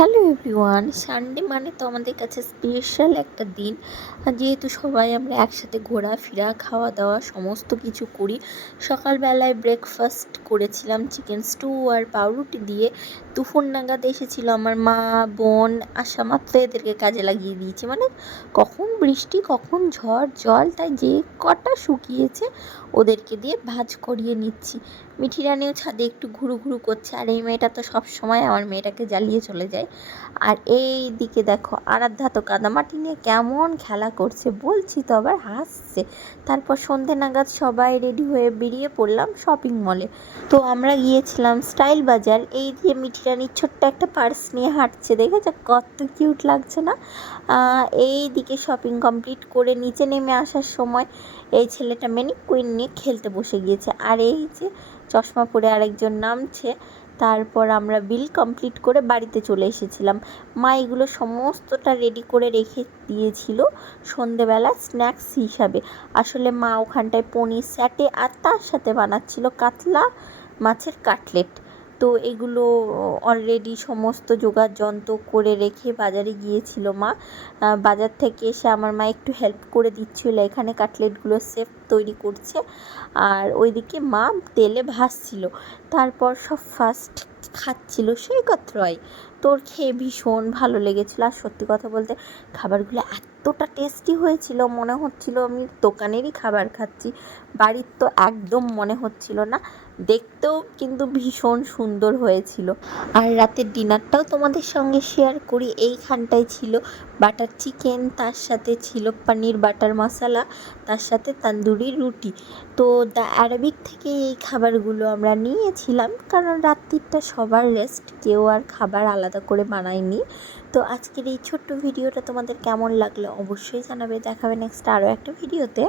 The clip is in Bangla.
হ্যালো এভরিওয়ান, সানডে মানে তো আমাদের কাছে স্পেশাল একটা দিন। যেহেতু সবাই আমরা একসাথে ঘোরাফেরা খাওয়া দাওয়া সমস্ত কিছু করি। সকালবেলায় ব্রেকফাস্ট করেছিলাম চিকেন স্টু আর পাউরুটি দিয়ে। দুপুর নাগাদ এসেছিল আমার মা, বোন, আসা মাত্র এদেরকে কাজে লাগিয়ে দিয়েছি। মানে কখন বৃষ্টি কখন ঝড় জল, তাই যে কটা শুকিয়েছে ওদেরকে দিয়ে ভাঁজ করিয়ে নিচ্ছি। মিঠি রানীও ছাদে একটু ঘুরু ঘুরু করছে, আর এই মেয়েটা তো সব সময় আমার মেয়েটাকে জ্বালিয়ে চলে যায়। আর এই দিকে দেখো আরাধ্যা তো কাদামাটি নিয়ে কেমন খেলা করছে, বলছি তো আবার হাসছে। তারপর সন্ধে নাগাদ সবাই রেডি হয়ে বেরিয়ে পড়লাম শপিং মলে। তো আমরা গিয়েছিলাম স্টাইল বাজার। এই দিয়ে মিঠি রানীর ছোট্ট একটা পার্স নিয়ে হাঁটছে, দেখেছো কত কিউট লাগছে না? এই দিকে শপিং কমপ্লিট করে নিচে নেমে আসার সময় এই ছেলেটা ম্যানিকুইন নিয়ে খেলতে বসে গিয়েছে। আর এই যে চশমা পরে আরেকজন নামছে। তারপর আমরা বিল কমপ্লিট করে বাড়িতে চলে এসেছিলাম। মা এগুলো সমস্তটা রেডি করে রেখে দিয়েছিল সন্ধেবেলা স্ন্যাক্স হিসাবে। আসলে মা ওখানটায় পনির স্যাটে আর তার সাথে বানাচ্ছিল কাতলা মাছের কাটলেট। তো এগুলো অলরেডি সমস্ত জোগাড় যন্ত্র করে রেখে বাজারে গিয়েছিল মা। বাজার থেকে এসে আমার মা একটু হেল্প করে দিচ্ছিল, এখানে কাটলেটগুলো সেফ তৈরি করছে, আর ওইদিকে মা তেলে ভাজছিল। তারপর সব ফার্স্ট খাচ্ছিল সৈকত রয়। তোর খেয়ে ভীষণ ভালো লেগেছিলো। আর সত্যি কথা বলতে খাবারগুলো এতটা টেস্টি হয়েছিল, মনে হচ্ছিল আমি দোকানেরই খাবার খাচ্ছি, বাড়ির তো একদম মনে হচ্ছিল না। দেখতেও কিন্তু ভীষণ সুন্দর হয়েছিল। আর রাতের ডিনারটাও তোমাদের সঙ্গে শেয়ার করি। এইখানটায় ছিল বাটার চিকেন, তার সাথে ছিল পনির বাটার মশলা, তার সাথে তন্দুরি রুটি। তো দ্য অ্যারাবিক থেকে এই খাবারগুলো আমরা নিয়েছিলাম, কারণ রাত্রিটা সবার রেস্ট, কেউ আর খাবার আলাদা করে বানায়নি। তো আজকের এই ছোট্ট ভিডিওটা তোমাদের কেমন লাগলো অবশ্যই জানাবে। দেখাবে নেক্সট আরও একটা ভিডিওতে।